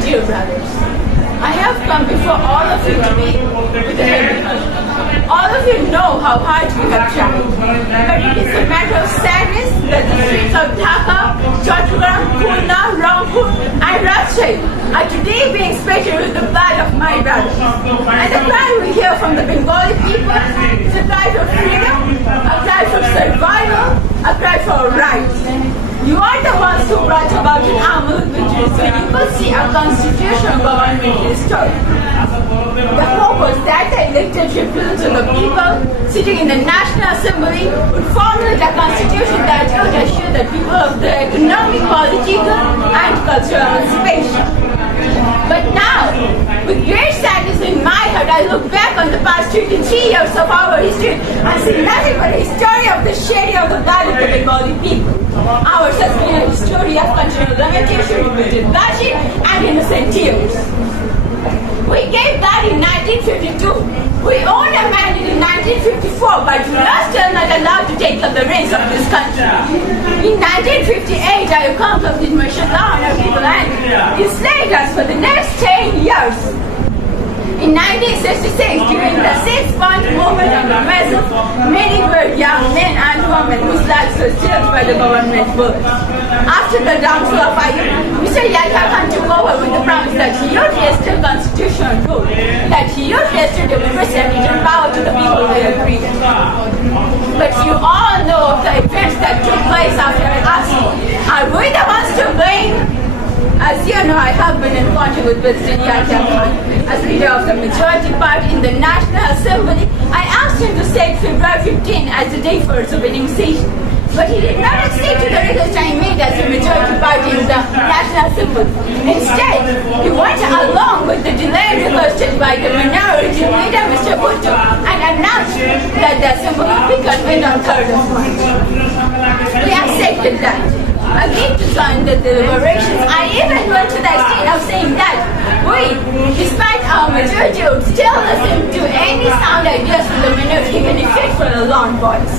dear brothers, I have come before all of you today with a heavy heart. All of you know how hard we have tried, but it is a matter of sadness that the streets of Dhaka, Chattogram, Khulna, Rampur and Rajshahi are today being spattered with the blood of my brothers. And the cry we hear from the Bengali people is a cry for freedom, a cry for survival, a cry for rights. You are the ones who brought about an Amul victory so you could see a constitutional government restored. The hope was that the elected representatives of the people sitting in the National Assembly would formulate a constitution that would assure the people of the economic, political and cultural emancipation. But now, with great sadness in my heart, I look back on the past 23 years of our history and see nothing but a story of the shedding of the blood of the Bengali people. Ours has been a story of continual lamentation, repeated bloodshed and innocent tears. We gave blood in 1952. We owned a mandate in 1954, but we are still not allowed to take up the reins of this country. In 1958, I accompanied Marshal law on our people and enslaved us for the next 10 years. In 1966, during the 6-month movement of the vessel, many were young men and women whose lives were sealed by the government bullets. After the downfall of Ayub, Mr. Yahya Khan took over with the promise that he would restore constitutional rule, that he would restore democracy and return power to the people who agreed. But you all know of the events that took place after us. Are we the ones to blame? As you know, I have been in contact with President Yahya Khan. As leader of the majority party in the National Assembly, I asked him to set February 15 as the day for its opening session. But he did not accede to the request I made as the majority party in the National Assembly. Instead, he went along with the delay requested by the minority leader, Mr. Bhutto, and announced that the Assembly would be convened on 3rd of March. We accepted that. Agreed to join the deliberations. I even went to the extent of saying that we, despite our majority, would still listen to any sound ideas from the minority, even if it were a lone voice.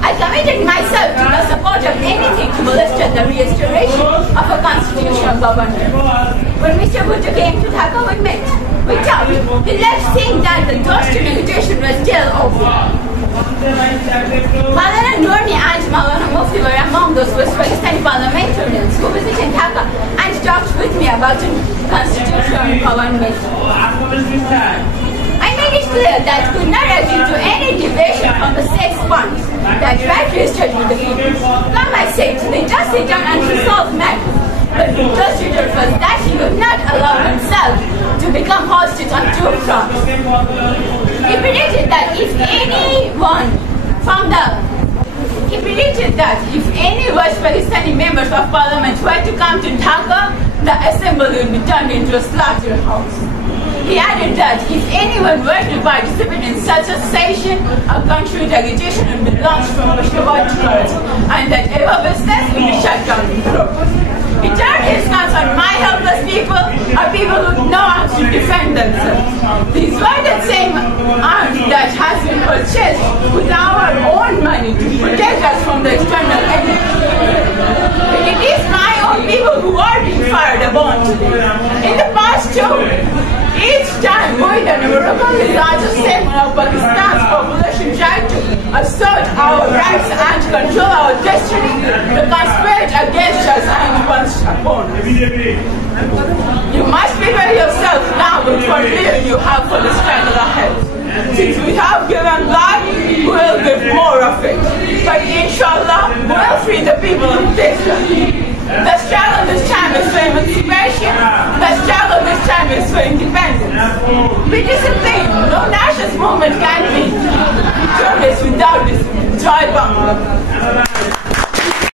I committed myself to the support of anything to bolster the restoration of a constitutional government. When Mr. Bhutto came to Dhaka, we met. We talked. He left saying that the doors to negotiation were still open. Maulana Nurmi and Maulana Mufti were among those West Pakistani parliamentarians who visited Dhaka and talked with me about a constitutional government. I made it clear that we could not agree to any deviation from the 6 points that were registered with the people. Come, I said, they just sit down and resolve matters. But the prosecutor was that he would not allow himself to become hostage on 2 fronts. He predicted that if any West Pakistani members of parliament were to come to Dhaka, the assembly would be turned into a slaughterhouse. He added that if anyone were to participate in such a session, a country agitation would be launched from Peshawar to Karachi, and that every business would be shut down in Europe. He turned his guns on my helpless people, or people with no arms to defend themselves. These were the same arms that has been purchased with our own money to protect us from the external enemy. It is my own people who are being fired upon today. In the past too, each time we, the numerically largest segment of Pakistan's population, tried to assert our rights and control our destiny, to conspire against us and punch upon us. You must prepare yourself now with what fear you have for the struggle ahead. Since we have given blood, we will give more of it. But inshallah, we will free the people of this land. The struggle this time is for emancipation. The struggle this time is for independence. Be disciplined. No nationalist movement can be victorious without this. Joy Bangla.